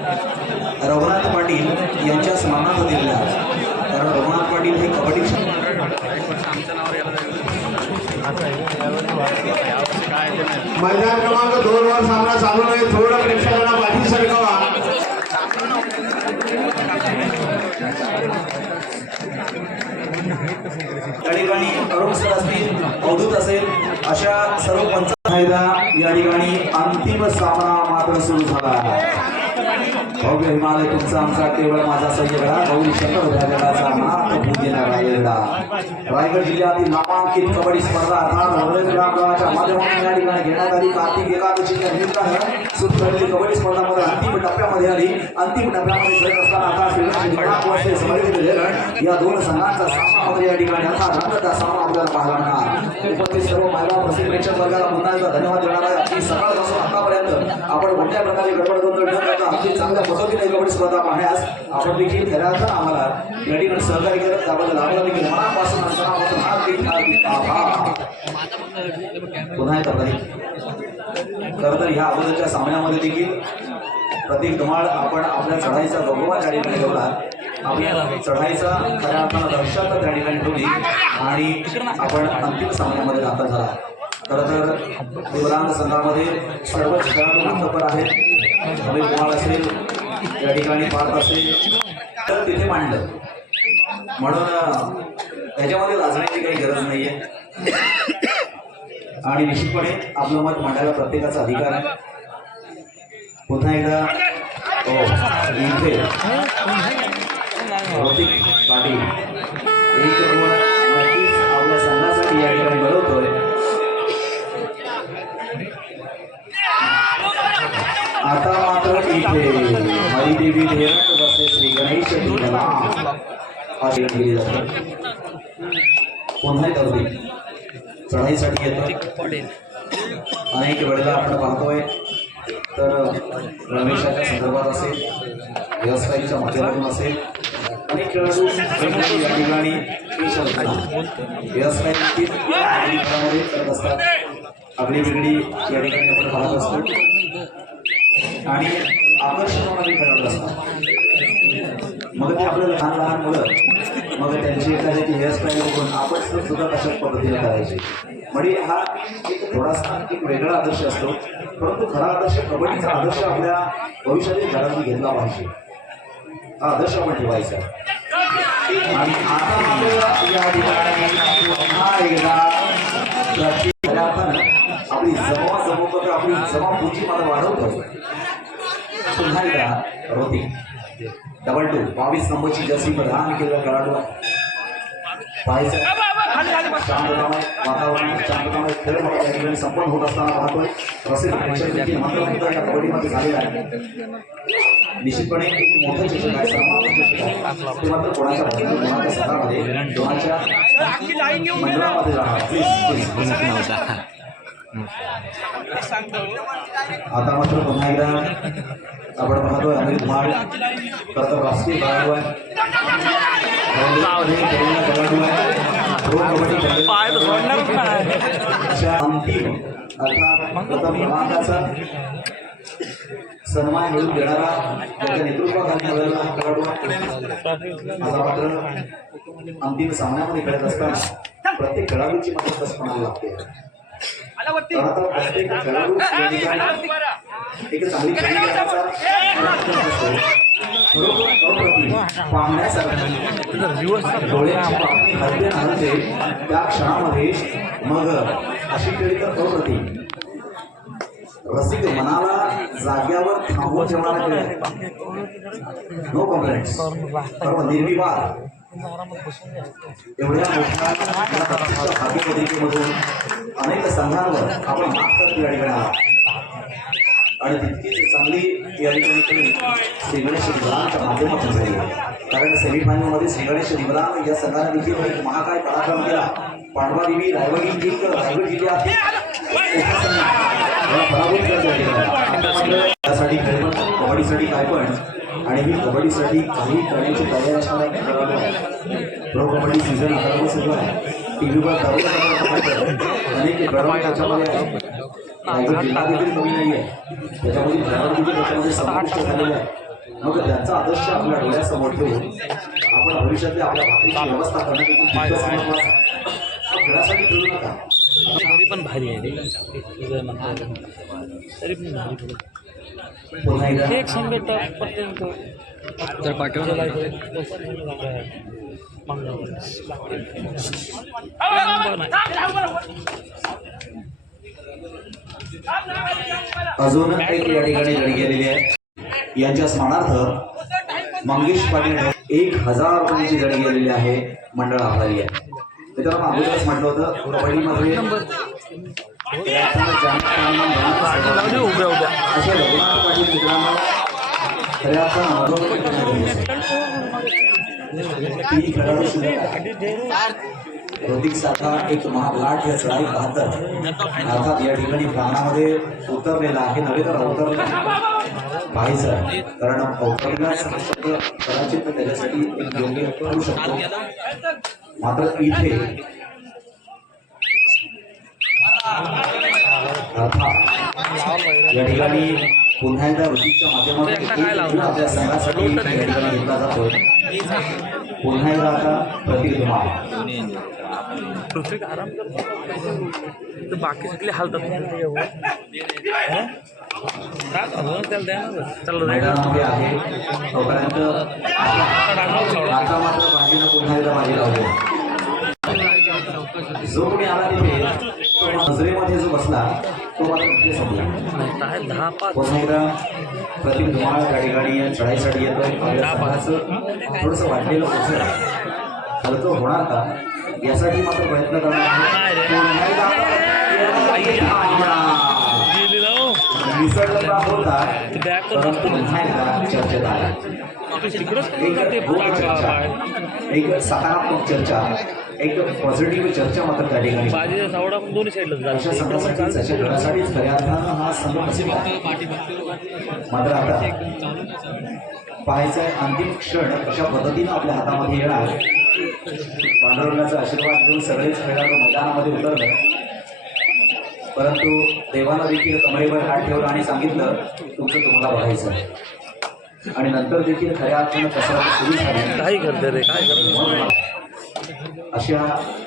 रघुनाथ पाटील यांच्या स्मरणार्थ दिलेल्या कारण रघुनाथ पाटील हे कबड्डी मैदान क्रमांक दोन वर सामना चालू आहे. थोडं प्रेक्षकांना पाठी सरकवा. त्या ठिकाणी अरुण सर असतील अवधूत असेल अशा सर्व पंच फायदा या ठिकाणी अंतिम सामना मात्र सुरू झाला हो, भव्य हिमालय तुमचा आमचा. केवळ माझा सह्यगडा गौरी शंकर राजगडाचा नाथ पूजेला रायगडा रायगड जिल्ह्यातील नामांकित कबड्डी स्पर्धा अर्थात हृदय क्रीडांगणाच्या माध्यमातून या ठिकाणी घेण्यात आली. कार्तिक एकादशीच्या निमित्तानं सुरू कबड्डी स्पर्धामध्ये अंतिम टप्प्यामध्ये आली. अंतिम टप्प्यामध्ये खेळत असताना आता वर्षे समर्पित धरण या दोन संघांचा सामना मात्र या ठिकाणी असा रंगता सामना आपल्याला पाहायला मिळणार. उपस्थित सर्व महिला प्रसिद्ध प्रेक्षक वर्गाला पुन्हा एकदा धन्यवाद देणार आहे. अगदी सकाळपासून आतापर्यंत आपण कोणत्या प्रकारे गडबड गोंधळ न करता अगदी चांगल्या पद्धतीने कबड्डी स्पर्धा पाहण्यास आपण देखील खऱ्या आम्हाला या ठिकाणी सहकार्य करत त्याबद्दल आम्हाला देखील मनापासून हार्दिक हार्दिक आभार पुन्हा येतात खरं तर ह्या अगोदरच्या सामन्यामध्ये देखील प्रतीक धुमाळ आपण आपल्या चढाईचा गगोबा त्या ठिकाणी ठेवला. आपल्या चढाईचा खऱ्या अर्थानं दक्षता त्या ठिकाणी ठेवली आणि आपण अंतिम सामन्यामध्ये दाखल झाला. खरं तर दिव्यांग संघामध्ये सर्वच खेळाडू मातबर आहेत. अमित कुमार असेल या ठिकाणी पार्थ असेल. तर तिथे मांडलं. म्हणून त्याच्यामध्ये लाजण्याची काही गरज नाही आहे आणि निश्चितपणे आपलं मत मांडायला प्रत्येकाचा अधिकार आहे. पुन्हा एकदा हो, इथे भौतिक पाटील. एक गुण नक्कीच आपल्या संघासाठी या ठिकाणी मिळवतोय आता मात्र इथे हरिदेवी धेरट वर्सेस श्री गणेश दिगला हा खेळ केली जातो पुन्हा एकदा चढाईसाठी येतो अनेक वेळेला आपण पाहतोय. तर रमेशाच्या संदर्भात असेल हेअरस्टाईलच्या माध्यमातून असेल अनेक खेळाडू या ठिकाणी यश करत असतात. आगळी वेगळी या ठिकाणी आपण पाहत असतो. आणि आकर्षणामध्ये ठरवलं असतात मग ते आपल्याला लहान लहान मुलं मग त्यांची एखाद्याची हेअरस्टाईल बघून आपण सुद्धा तशाच पद्धतीने करायची. म्हणजे हा एक थोडासा एक वेगळा आदर्श असतो परंतु खरा आदर्श कबड्डीचा आदर्श आपल्या भविष्यातील घरातून घेतला पाहिजे. हा आदर्श आपण ठेवायचा. आणि आता या ठिकाणी पुन्हा खऱ्या अर्थानं आपली जमा जमवतो तर आपली जमा पुंजी मला वाढवतो पुन्हा एकदा रोती डबल टू बावीस नंबरची जर्सी प्रधान केलेला खेळाडू खेळ संपन्न होत असताना पाहतोय. कबड्डीमध्ये झालेला आहे निश्चितपणे मोठं चषक आहे. मात्र कोणाच्या कोणाच्या कोणाच्या मंडळामध्ये आता मात्र पुन्हा एकदा आपण पाहतोय अमित तर राष्ट्रीय खेळाडू आहे प्रथम क्रमांकाचा सन्मान मिळवून देणारा त्याच्या नेतृत्वाखाली आलेला हा खेळाडू. आता मात्र अंतिम सामन्यामध्ये खेळत असताना प्रत्येक खेळाडूची मात्र कसपणाला लागते तर आता प्रत्येक खेळाडू एक चांगली करण्याचा हलते हलते त्या क्षणामध्ये मग अशी खेळी तर रसिक मनाला जाग्यावर थांबवून ठेवणारा खेळ नो सर्व निर्विवाद एवढ्या मोठ्या भाग्यपत्रिकेमधून अनेक संघांवर आपण या ठिकाणी. चांगली या ठिकाणी खेळी श्री गणेश दिवरांच्या माध्यमातून झाली कारण सेमीफायनलमध्ये श्री गणेश दिवरान या संघाने देखील एक महाकाय पराक्रम केला. पांडवा देवी रायवडी एक रायगड जिल्ह्यात पराभूत मात्र त्यासाठी खेळ पण कबड्डीसाठी काय पण. आणि ही कबड्डीसाठी काही करण्याची तयारी असणारा प्रो कबड्डी सीझन आता सुरू आहे. टी व्हीवर अनेक खेळाडू त्याच्यामध्ये मग त्यांचा आदर्श आपल्या डोळ्यासमोर ठेवून आपण भविष्यातल्या आपल्या भाकरीची व्यवस्था करणं देखील तितकंच महत्त्वाचं आहे. मग खेळासाठी खेळू नका. तरी पण भारी आहे तरी पण भारी एक संगत पर्यंत तर अजून एक या ठिकाणी लढी गेलेली आहे. यांच्या स्मरणार्थ मंगेश पाटील एक हजार रुपयांची लढी गेलेली आहे मंडळ आभारी आहे. मित्रांनो अगोदरच म्हटलं होतं कबड्डीमध्ये असे रघुनाथ पाटील मित्रांनो खऱ्या अर्थानं तीन खेळाडू शिल्लक साठा एक महालाट या चढाई बहात्तर अर्थात या ठिकाणी प्राणामध्ये उतरलेला आहे. नव्हे तर अवतरला पाहायचं आहे. कारण अवतरला कदाचित त्याच्यासाठी एक योग्य ठरू शकतो. मात्र इथे अर्थात या ठिकाणी पुन्हा एकदा ऋषीच्या माध्यमातून आपल्या संघासाठी या ठिकाणी घेतला जातोय. पुन्हा एकदा आता प्रतीक धुमाळ बाकी सगळे हालतात? हं? मैदानामध्ये आहे. तोपर्यंत आता मात्र बाजीनं पुन्हा एकदा बाजी लावली. जो कोणी आला तिथे नजरेमध्ये जो बसला तो मात्र संपला पुन्हा धुमाळ त्या ठिकाणी चढाईसाठी संघाचं थोडंसं वाढलेलं ओझं हलकं होणार का? यासाठी मात्र प्रयत्न करणार आहे. पुन्हा एकदा गेली ना होता परंतु पुन्हा एकदा चर्चेत आला एक चर्चा एक सकारात्मक चर्चा एक पॉझिटिव्ह चर्चा मात्र त्या ठिकाणी सावडा अशा संघासाठीच अशा घरासाठीच खऱ्या अर्थानं हा संघ प्रसिद्ध मात्र आता पाहायचं आहे अंतिम क्षण अशा पद्धतीनं आपल्या हातामध्ये येणार पांडुरंगाचा आशीर्वाद घेऊन सगळेच खेळाडू मैदानामध्ये उतरले परंतु देवानं देखील कमरेवर हात ठेवला आणि सांगितलं तुमचं तुम्हाला बघायचं आहे. आणि नंतर देखील खऱ्या अर्थानं कसरत सुरू झाली काही करते रे काय करते अशा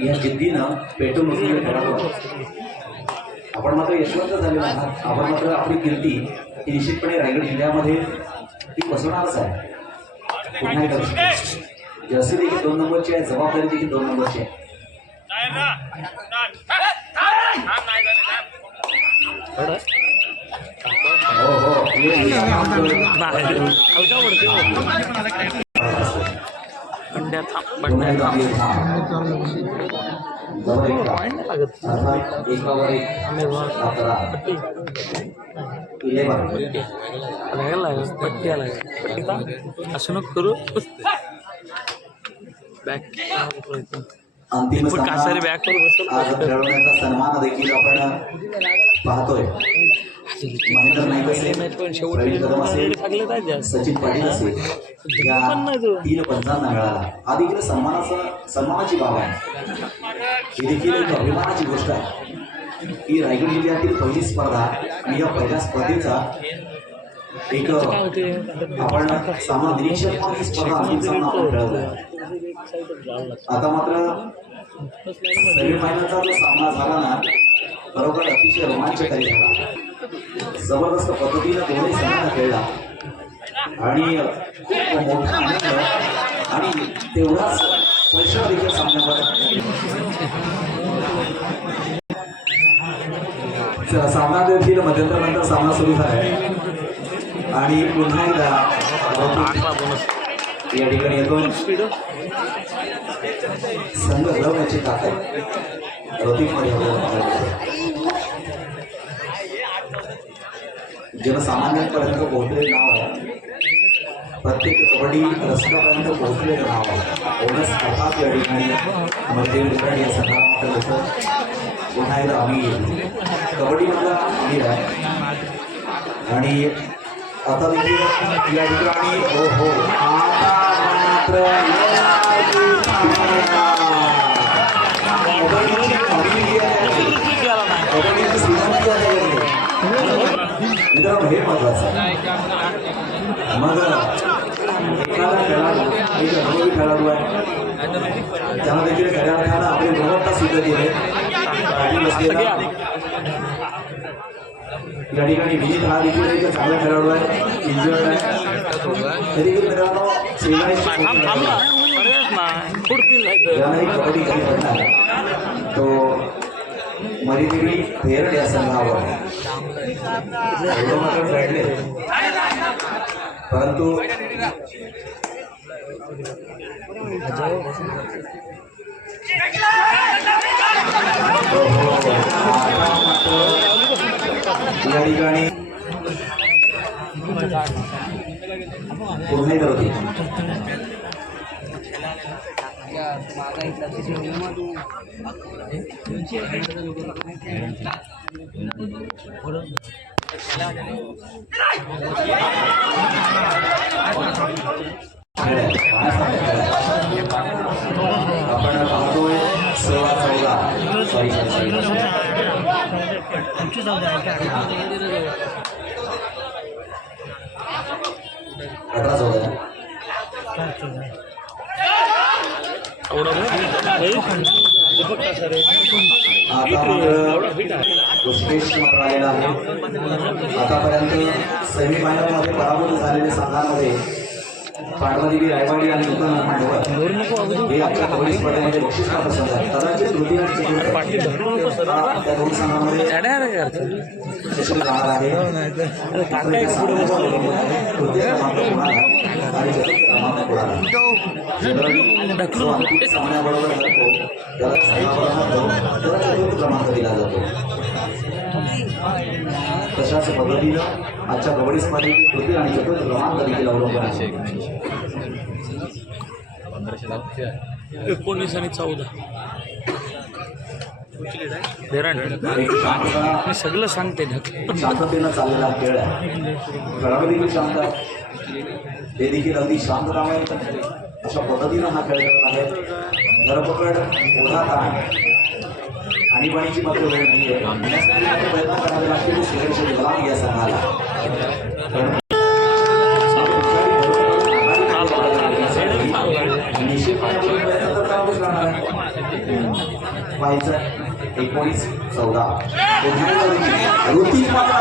या जिद्दीनं पेटून उठलेले आहेत. आपण मात्र यशवंत झालेलो आहात आपण मात्र आपली कीर्ती ही निश्चितपणे रायगड जिल्ह्यामध्ये ती पसरणारच आहे पुन्हा एकदा. जर्सी देखील दोन नंबरची आहे जबाबदारी देखील दोन नंबरची आहे थोडं थांब बंड्या थांब लागत पट्टी आला पट्टी का असं नको करू बॅक अंतिम खेळवण्याचा सन्मान देखील आपण पाहतोय. महेंद्र नाईक असेल सचिन पाटील असेल या. तीन पंचांना मिळाला. हा देखील सन्मानाचा सन्मानाची बाब आहे. ही देखील एक अभिमानाची गोष्ट आहे. ही रायगड जिल्ह्यातील पहिली स्पर्धा आणि या पहिल्या स्पर्धेचा एक आपण सामना निरीक्षक म्हणून स्पर्धा अंतिम सामना आपण खेळवलाय आता मात्र सेमीफायनलचा जो सामना झाला ना बरोबर अतिशय रोमांचकारी झाला. जबरदस्त पद्धतीनं दोन्ही संघांना खेळला. आणि मोठा आनंद आणि तेवढाच पैसा देखील सामन्यावर सामना देखील मध्यंतरानंतर सामना सुरू झालाय आणि पुन्हा एकदा या ठिकाणी येतो. संघ घडवण्याची ताकद. ऋतिकमध्ये जनसामान्यांपर्यंत पोहोचले नाव आहे. प्रत्येक कबड्डी रस्त्यापर्यंत पोहोचलेलं नाव आहे. बोनस अर्थात या ठिकाणी मध्ये ठिकाणी या संघामध्ये होतं पुन्हा एकदा आम्ही कबड्डीमधला आमिर आहे. आणि आता देखील या ठिकाणी हो हो आता मात्र मित्रांनो हे महत्वाचं मग एखादा खेळाडू एक अनुभवी खेळाडू आहे त्याला देखील खेळाडूला आपली गुणवत्ता सिद्ध केली आहे या ठिकाणी विजित हा देखील एक चांगला खेळाडू आहे. इंजुअर्ड आहे. तरी. मित्रांनो कबड्डी तो फेरड या संघावर एवढं मात्र खेळले परंतु हो, हो, हो. या ठिकाणी पुन्हा एकदा होती आपण पाहतोय सोळा चौदा सॉरी अठरा चौदा आहे आतापर्यंत सेमी फायनलमध्ये पराभूत झालेल्या संघांमध्ये पांडवदेवी रायवाडी आणि नूतन मांडवर हे आपल्या कबड्डी स्पर्धेमध्ये बक्षीस प्राप्त संघ आहेत कदाचित तृतीय हा त्या दोन संघामध्ये चढ्या रे यार यशस्वी जाणार आहे. तृतीय क्रमांक कोणाला आणि चतुर्थ क्रमांक जो अंतिम सामन्याबरोबर जातो? त्याला संघाबरोबर जाऊन त्याला चतुर्थ क्रमांक दिला जातो. तशाच पद्धतीनं आजच्या कबड्डी स्पर्धेत तृतीय आणि चतुर्थ क्रमांक देखील अवलंबून आहे. एकोणीस आणि चौदा. सगळं सांगते शांततेनं चाललेला खेळ आहे. खेळाडू देखील शांत ते देखील अगदी शांततामय अशा पद्धतीनं हा खेळ करत धरपकड ओढा ताण. आणीबाणीची मात्र वेळ नाही आहे. प्रयत्न करावे लागतील श्रीकृष्ण गुलाम या संघाला एकोणीस चौदा ऋतिक मात्र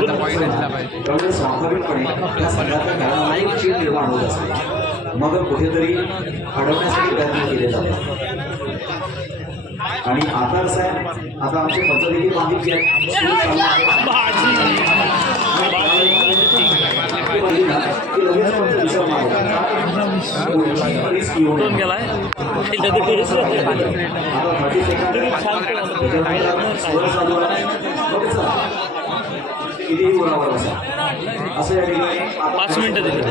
त्यावेळेस स्वाभाविकपणे त्या संघातल्या खेळाडूंना एक चीड निर्माण होत असते मग कुठेतरी अडवण्यासाठी प्रयत्न केले जातात आणि आता कसं आहे आता आमची पद्धत देखील मागितली आहे सुरू चालू आहे. ती म्हणली ना, की लगेच पंच विसर मागवतात. कोणतीही risk घेऊ नये. कोण गेलाय इथं तर टुरिस्ट आता 30 सेकंद त्याच्यानंतर स्वर चालू आहे. मग चला. कितीही बोलावर बसा. असं या ठिकाणी आता पाच मिनिटं दिली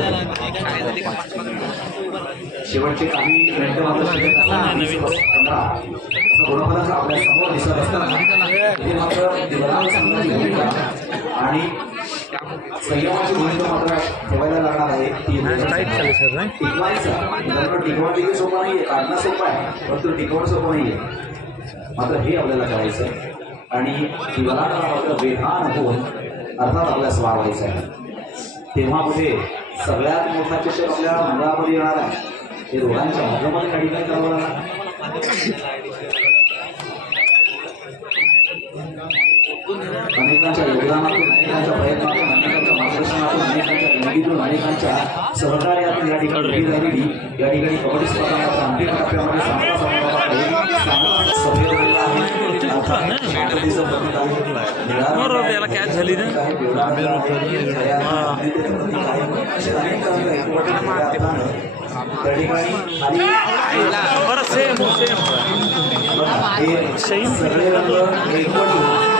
शेवटचे काही मिनिटं मात्र आपल्यासमोर दिसत असताना आणि संयमाची भूमिका मात्र ठेवायला लागणार आहे ती टिकवायचं देखील सोपं नाहीये काढणं सोपं आहे परंतु टिकवण सोपं नाहीये मात्र हे आपल्याला करायचं आणि दिवराला मात्र वेधान होऊन अर्थात आपल्याला स्वार व्हायचं आहे तेव्हा कुठे सगळ्यात मोठा चषक आपल्या मंडळामध्ये येणार आहे हे दोघांच्या मधोमध काही काय करावं लागणार अनेकांच्या योगदानातून अनेकांच्या प्रयत्नातून अनेकांच्या मार्गदर्शनातून अनेकांच्या देणगीतून अनेकांच्या सहकार्यातून या ठिकाणी उभी राहिलेली या ठिकाणी कबड्डी स्पर्धा अंतिम टप्प्यामध्ये सामना त्याला कॅच झाली. ना बरं सेम सेम बघा, हे सगळे रंग एकवटून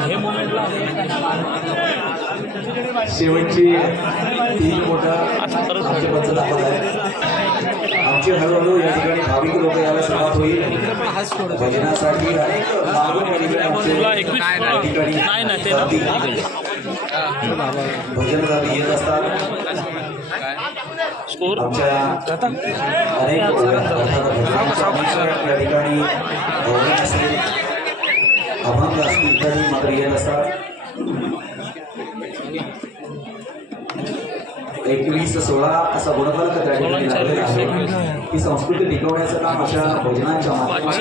हे शेवटची तीन मोठा आमची हळूहळू या ठिकाणी भाविक लोक यायला सुरुवात होईल. भजनासाठी अनेक मागून ठिकाणी भजन येत असतात. स्कोर? अभंग असतील इत्यादी मात्र येत असतात. एकवीस सोळा असा गुणफलक त्या ठिकाणी लागलेला आहे. ही संस्कृती टिकवण्याचं काम अशा भजनांच्या माध्यमातून.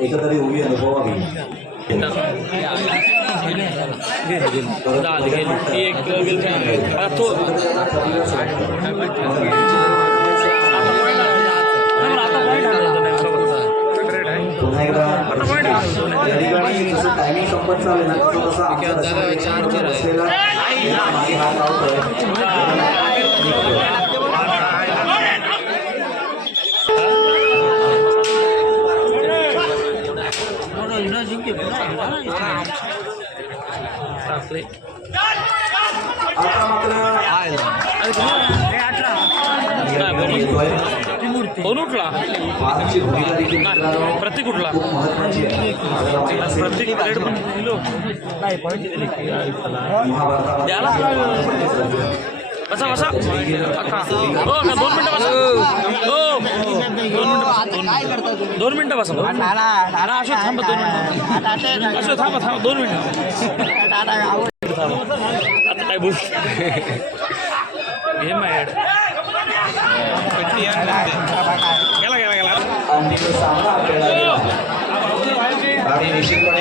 एकंदरीत उभी अनुभवावी दहा गेली ती एक गेली तो पुन्हा एकदा टायमिंग संपत चालू ना तसं टाकले आता मात्र. कोण उठला? प्रतीक उठला. प्रत्येक प्लेट पण दिलो नाही बसा बसा. हो का दोन मिनटं बसा. हो. दोन मिनटं दोन मिनटं. बसा अरे अशोक थांबा दोन मिनटं. अशोक थांबा थांबा दोन मिनटं. काय बोल? हे मायड गेला गेला गेला. हो. निश्चितपणे